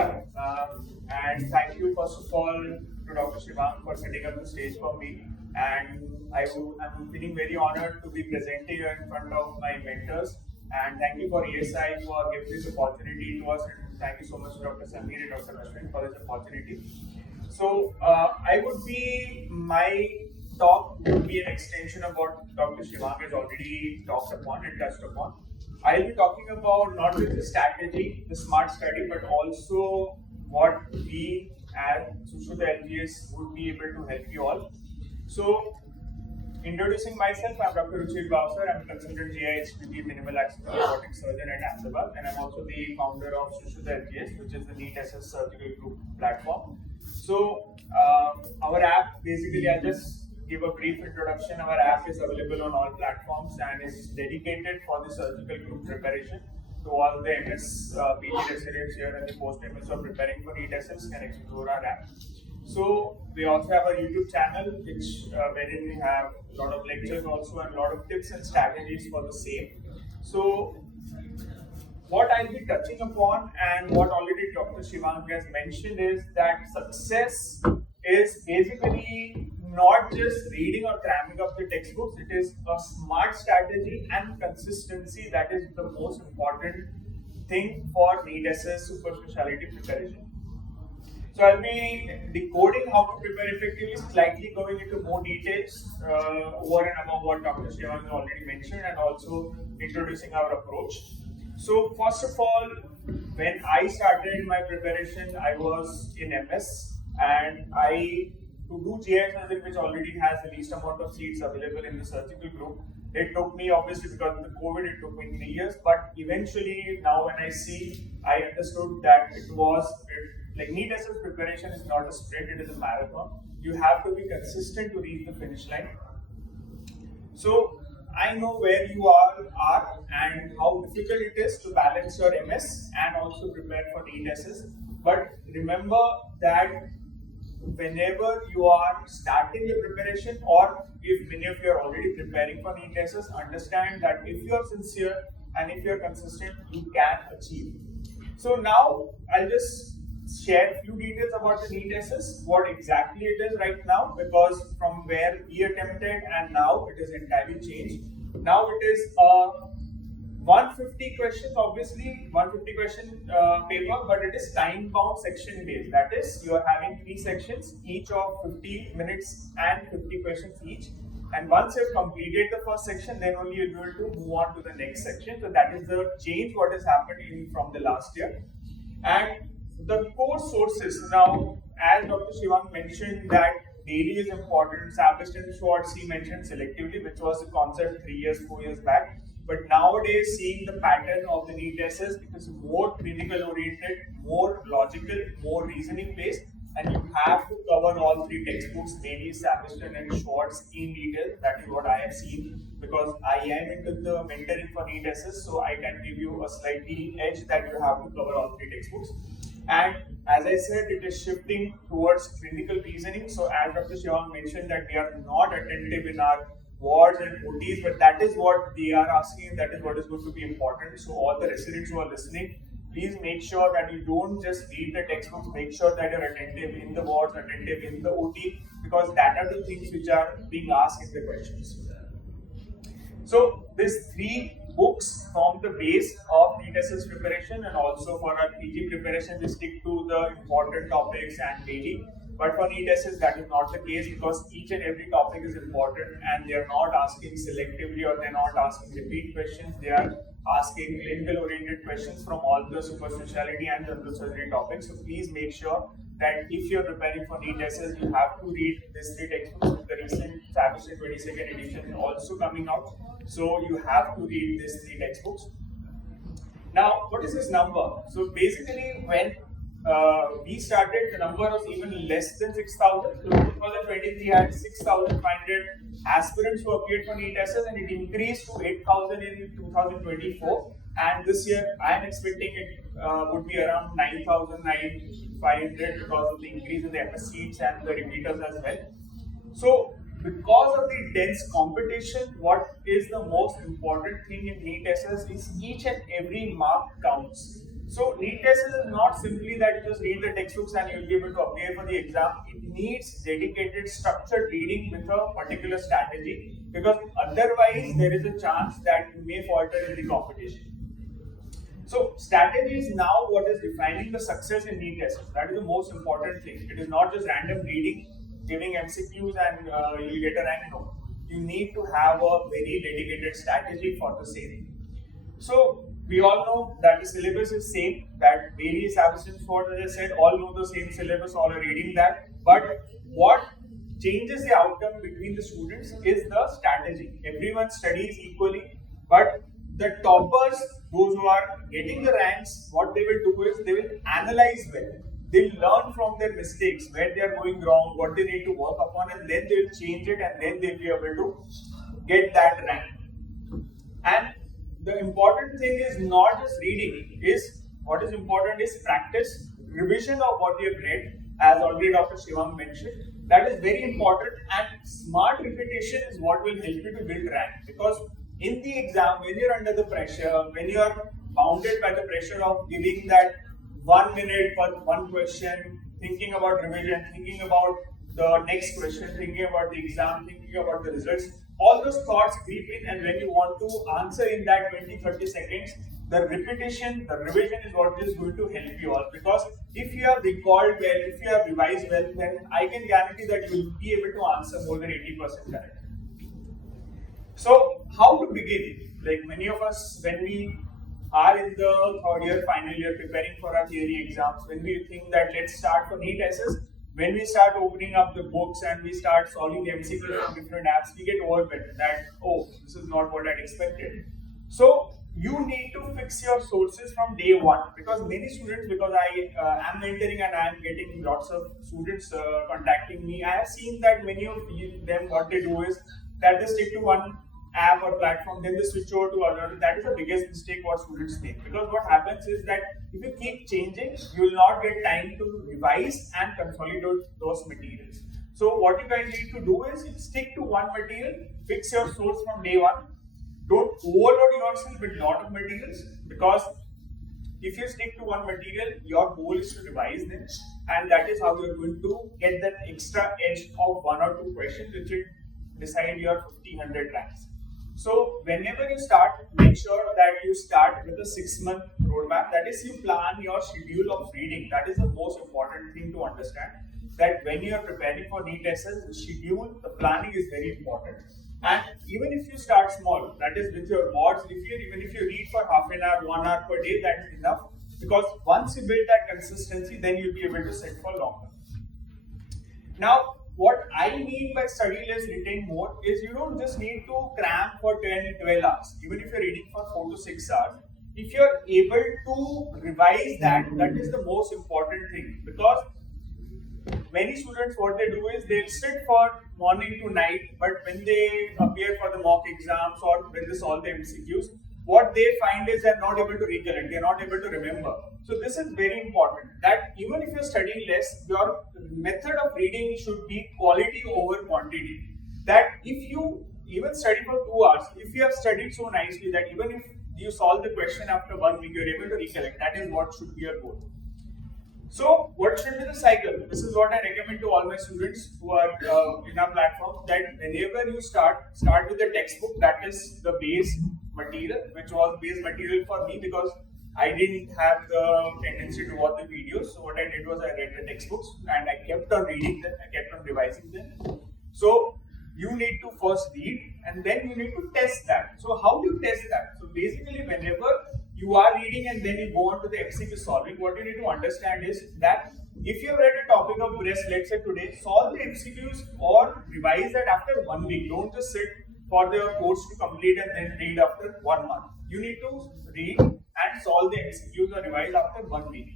everyone, and thank you first of all to Dr. Shivang for setting up the stage for me. And I'm feeling very honored to be presenting here in front of my mentors. And thank you for ESI for giving this opportunity to us. And thank you so much to Dr. Samir and Dr. Ashwin for this opportunity. So my talk would be an extension of what Dr. Shivang has already talked upon and touched upon. I'll be talking about not just the strategy, the smart study, but also what we as Sushruta LGS would be able to help you all. So, introducing myself, I'm Dr. Ruchir Bhavsar. I'm a consultant GIHBP minimal access robotic surgeon at Ahmedabad, and I'm also the founder of Sushruta LGS, which is the NEET SS surgical group platform. So, our app basically, I'll just give a brief introduction. Our app is available on all platforms and is dedicated for the surgical group preparation. So all the MS PG residents here and the post-MS who are preparing for NEET SS can explore our app. So we also have a YouTube channel wherein we have a lot of lectures also and a lot of tips and strategies for the same. So what I'll be touching upon and what already Dr. Shivang has mentioned is that success is basically not just reading or cramming up the textbooks. It is a smart strategy and consistency that is the most important thing for NEET SS super specialty preparation. So I'll be decoding how to prepare effectively, slightly going into more details over and above what Dr. Shivang has already mentioned, and also introducing our approach. So first of all, when I started my preparation, I was in MS, and to do GI surgery, which already has the least amount of seats available in the surgical group, it took me, obviously because of the COVID, it took me 3 years, but eventually now when I understood that like NEET SS preparation is not a sprint, it is a marathon. You have to be consistent to reach the finish line. So I know where you are and how difficult it is to balance your MS and also prepare for NEET SS. But remember that whenever you are starting the preparation, or if many of you are already preparing for NEET SS, understand that if you are sincere and if you are consistent, you can achieve. So now I'll just share a few details about the NEET SS, what exactly it is right now, because from where we attempted and now it is entirely changed. Now it is 150 questions, obviously 150 question paper, but it is time bound section based. That is, you are having 3 sections, each of 50 minutes and 50 questions each. And once you have completed the first section, then only you'll be able to move on to the next section. So that is the change what has happened from the last year. And the core sources, now as Dr. Shivang mentioned that daily is important, established and Schwartz he mentioned selectively, which was a concept 3 years, 4 years back. But nowadays, seeing the pattern of the NEET SS, it is more clinical oriented, more logical, more reasoning based, and you have to cover all 3 textbooks, daily, established and Schwartz in detail. That is what I have seen, because I am into the mentoring for NEET SS, so I can give you a slightly edge that you have to cover all 3 textbooks. And as I said, it is shifting towards clinical reasoning. So as Dr. Shivang mentioned that we are not attentive in our wards and OTs, but that is what they are asking, that is what is going to be important. So all the residents who are listening, please make sure that you don't just read the textbooks, make sure that you're attentive in the wards, attentive in the OT, because that are the things which are being asked in the questions. So these 3 books form the base of NEET SS preparation, and also for our PG preparation we stick to the important topics and daily. But for NEET SS that is not the case, because each and every topic is important and they are not asking selectively or they are not asking repeat questions. They are asking clinical oriented questions from all the super specialty and general surgery topics. So please make sure that if you are preparing for NEET SS, you have to read these 3 textbooks. The recent Savage 22nd edition is also coming out. So you have to read these 3 textbooks. Now, what is this number? So basically, when we started, the number was even less than 6,000. So 2023 had 6,500 aspirants who appeared for NEET SS, and it increased to 8,000 in 2024. And this year, I am expecting it would be around 9,000, 9,500 because of the increase in the MS seats and the repeaters as well. So because of the dense competition, what is the most important thing in NEET SS is each and every mark counts. So NEET test is not simply that you just read the textbooks and you'll be able to appear for the exam. It needs dedicated structured reading with a particular strategy, because otherwise there is a chance that you may falter in the competition. So strategy is now what is defining the success in NEET tests. That is the most important thing. It is not just random reading, giving MCQs and you'll get a rank. No. You need to have a very dedicated strategy for the same. So we all know that the syllabus is same, that various absence for, as I said, all know the same syllabus, all are reading that. But what changes the outcome between the students is the strategy. Everyone studies equally, but the toppers, those who are getting the ranks, what they will do is they will analyze well. They'll learn from their mistakes, where they are going wrong, what they need to work upon, and then they'll change it, and then they'll be able to get that rank. And the important thing is not just reading, is what is important is practice, revision of what you have read, as already Dr. Shivang mentioned. That is very important, and smart repetition is what will help you to build rank, because in the exam, when you're under the pressure, when you are bounded by the pressure of giving that 1 minute for one question, thinking about revision, thinking about the next question, thinking about the exam, thinking about the results, all those thoughts creep in, and when you want to answer in that 20-30 seconds, the repetition, the revision is what is going to help you all. Because if you have recalled well, if you have revised well, then I can guarantee that you will be able to answer more than 80% correct. So how to begin? Like many of us, when we are in the third year, final year, preparing for our theory exams, when we think that let's start for NEET tests, when we start opening up the books and we start solving the MCQs from different apps, we get overwhelmed that, oh, this is not what I'd expected. So you need to fix your sources from day one, because many students, because I am mentoring and I am getting lots of students contacting me, I have seen that many of them, what they do is that they stick to one app or platform, then they switch over to another. That is the biggest mistake what students make, because what happens is that if you keep changing, you will not get time to revise and consolidate those materials. So what you guys need to do is stick to one material, fix your source from day one. Don't overload yourself with lot of materials, because if you stick to one material, your goal is to revise them, and that is how you are going to get that extra edge of 1 or 2 questions which will decide your 50-100 ranks. So whenever you start, make sure that you start with a 6-month roadmap. That is, you plan your schedule of reading. That is the most important thing to understand. That when you are preparing for NEET tests, the schedule, the planning is very important. And even if you start small, that is with your mods, even if you read for half an hour, 1 hour per day, that is enough. Because once you build that consistency, then you'll be able to sit for longer. Now, what I mean by study less, retain more is you don't just need to cram for 10-12 hours. Even if you're reading for 4 to 6 hours, if you're able to revise that, that is the most important thing. Because many students, what they do is they'll sit for morning to night, but when they appear for the mock exams or when they solve the MCQs, what they find is they're not able to recollect, they're not able to remember. So this is very important, that even if you're studying less, your method of reading should be quality over quantity. That if you even study for 2 hours, if you have studied so nicely that even if you solve the question after 1 week, you're able to recollect. That is what should be your goal. So what should be the cycle? This is what I recommend to all my students who are in our platform, that whenever you start with the textbook. That is the base material, which was base material for me because I didn't have the tendency to watch the videos. So what I did was I read the textbooks and I kept on reading them, I kept on revising them. So you need to first read and then you need to test that. So how do you test that? So basically whenever you are reading and then you go on to the MCQ solving, what you need to understand is that if you have read a topic of breast, let's say today, solve the MCQs or revise that after 1 week. Don't just sit for your course to complete and then read after 1 month. You need to read and solve the MCQs or revise after 1 week.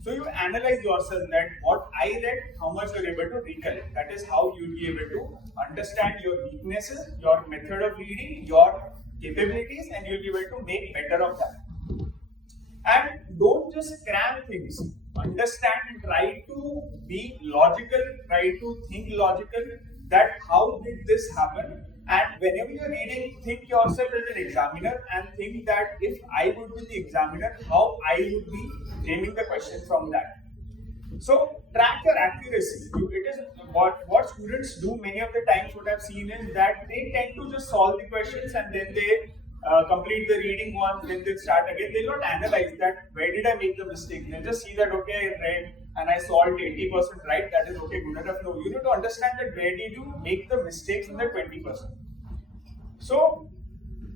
So you analyze yourself that what I read, how much you are able to recollect. That is how you will be able to understand your weaknesses, your method of reading, your capabilities, and you will be able to make better of that. And don't just cram things. Understand and try to be logical, try to think logical, that how did this happen And whenever you're reading, think yourself as an examiner and think that if I would be the examiner, how I would be framing the question from that. So track your accuracy. It is what students do many of the times. What I've seen is that they tend to just solve the questions and then they complete the reading once, then they start again. They'll not analyze that where did I make the mistake. They'll just see that okay, I read and I solved 80% right. That is okay, good enough. No, you need to understand that where did you make the mistakes in the 20%. So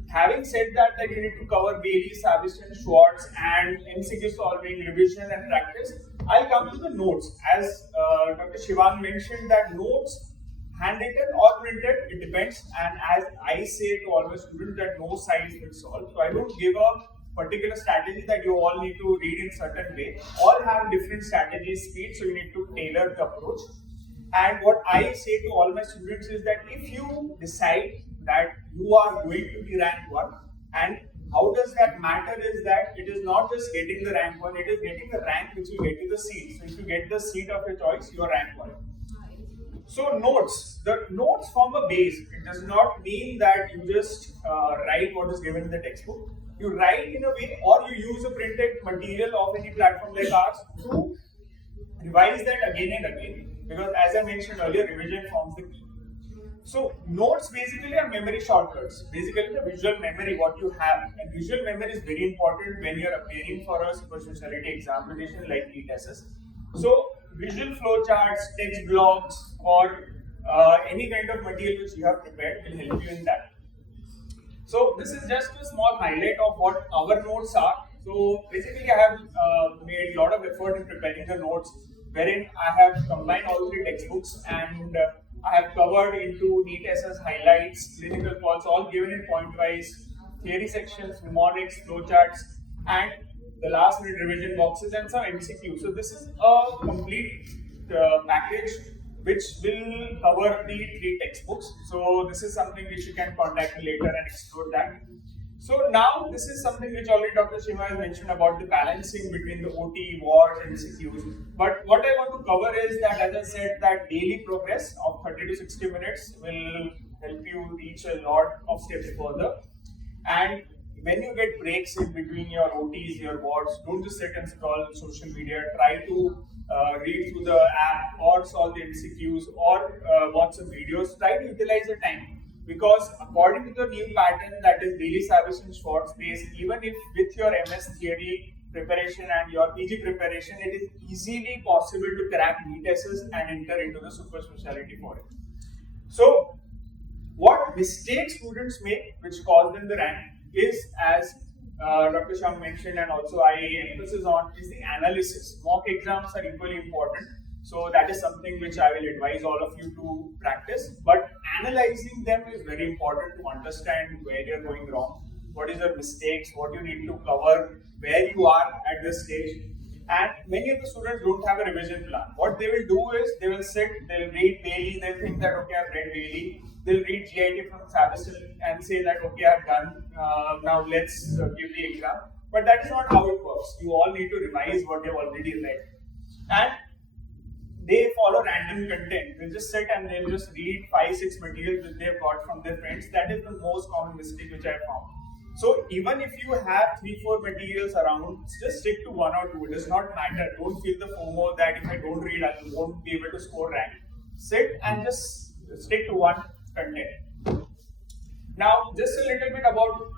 having said that you need to cover Bailey, Savison, Schwartz, and MCQ solving, revision, and practice, I'll come to the notes. As Dr. Shivang mentioned, that notes, handwritten or printed, it depends. And as I say to all my students, that no size fits all. So I don't give a particular strategy that you all need to read in certain way. All have different strategies, speed, so you need to tailor the approach. And what I say to all my students is that if you decide that you are going to be rank 1, and how does that matter is that it is not just getting the rank 1, it is getting the rank which will get you the seat. So if you get the seat of your choice, you are rank 1. So notes, the notes form a base. It does not mean that you just write what is given in the textbook. You write in a way, or you use a printed material of any platform like ours to revise that again and again. Because as I mentioned earlier, revision forms the key. So notes basically are memory shortcuts. Basically the visual memory, what you have. And visual memory is very important when you are appearing for a super specialty examination like NEET SS. So visual flowcharts, text blocks, or any kind of material which you have prepared will help you in that. So this is just a small highlight of what our notes are. So basically I have made a lot of effort in preparing the notes, wherein I have combined all 3 textbooks and I have covered into NEET SS highlights, clinical calls, all given in point-wise, theory sections, mnemonics, flowcharts, and the last-minute revision boxes and some MCQs. So this is a complete package which will cover the 3 textbooks. So this is something which you can contact me later and explore that. So now this is something which already Dr. Shiva has mentioned about the balancing between the OT, WARs, and MCQs. But what I want to cover is that, as I said, that daily progress of 30 to 60 minutes will help you reach a lot of steps further. And when you get breaks in between your OTs, your WARs, don't just sit and scroll social media. Try to read through the app or solve the MCQs or watch some videos. Try to utilize the time. Because according to the new pattern, that is Bailey, Savison, Schwartz based, even if with your MS theory preparation and your PG preparation, it is easily possible to crack NEET SS and enter into the super specialty for it. So, what mistakes students make which cause them the rank is, as Dr. Shah mentioned and also I emphasis on, is the analysis. Mock exams are equally important. So that is something which I will advise all of you to practice. But analyzing them is very important to understand where you're going wrong, what is your mistakes, what you need to cover, where you are at this stage. And many of the students don't have a revision plan. What they will do is they will sit, they'll read Bailey, they'll think that okay, I've read Bailey. They'll read GIT from Savison and say that okay, I've done. Now let's give the exam. But that is not how it works. You all need to revise what you've already read. And they follow random content. They'll just sit and they'll just read 5-6 materials that they've got from their friends. That is the most common mistake which I found. So even if you have 3-4 materials around, just stick to 1 or 2. It does not matter. Don't feel the FOMO that if I don't read, I won't be able to score rank. Sit and just stick to one content. Now, just a little bit about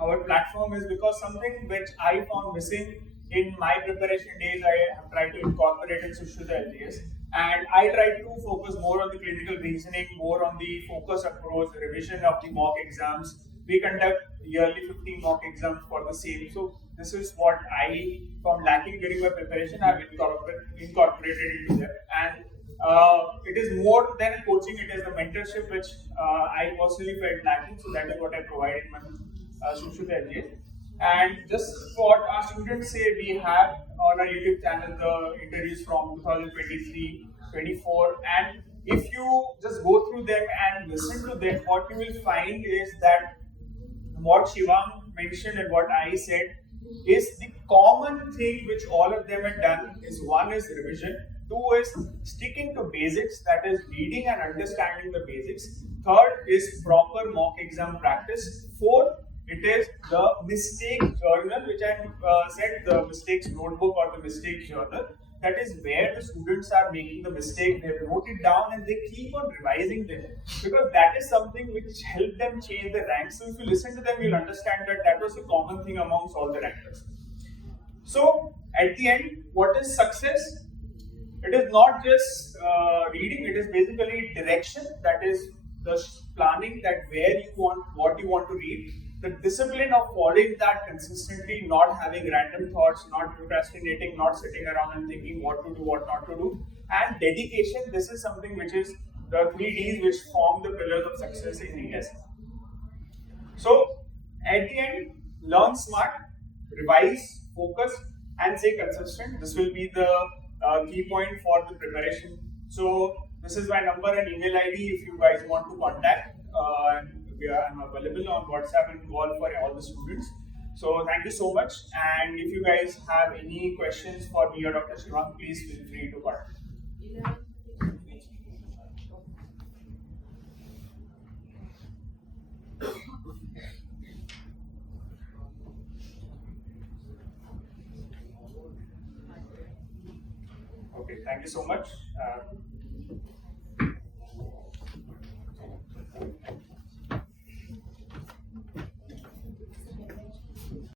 our platform is because something which I found missing in my preparation days, I have tried to incorporate in Sushruta LGS, and I try to focus more on the clinical reasoning, more on the focus approach, revision of the mock exams. We conduct yearly 15 mock exams for the same. So this is what I found lacking during my preparation. I have incorporated into them, and it is more than coaching. It is the mentorship which I personally felt lacking. So that is what I provide in my Sushruta LGS. And just what our students say, we have on our YouTube channel the interviews from 2023, 24, and if you just go through them and listen to them, what you will find is that what Shivang mentioned and what I said is the common thing which all of them have done is one is revision, 2 is sticking to basics, that is reading and understanding the basics. Third is proper mock exam practice. Fourth, it is the mistake journal, which I said, the mistakes notebook or the mistake journal. That is where the students are making the mistake, they wrote it down and they keep on revising them, because that is something which helped them change the ranks. So if you listen to them, you'll understand that that was a common thing amongst all the rankers. So at the end, what is success? It is not just reading, it is basically direction, that is the planning, that where you want, what you want to read. The discipline of following that consistently, not having random thoughts, not procrastinating, not sitting around and thinking what to do, what not to do. And dedication, this is something which is the 3 Ds which form the pillars of success in ES. So at the end, learn smart, revise, focus, and stay consistent. This will be the key point for the preparation. So this is my number and email ID if you guys want to contact. I'm available on WhatsApp and call for all the students. So thank you so much. And if you guys have any questions for me or Dr. Shivang, please feel free to contact. Okay, thank you so much.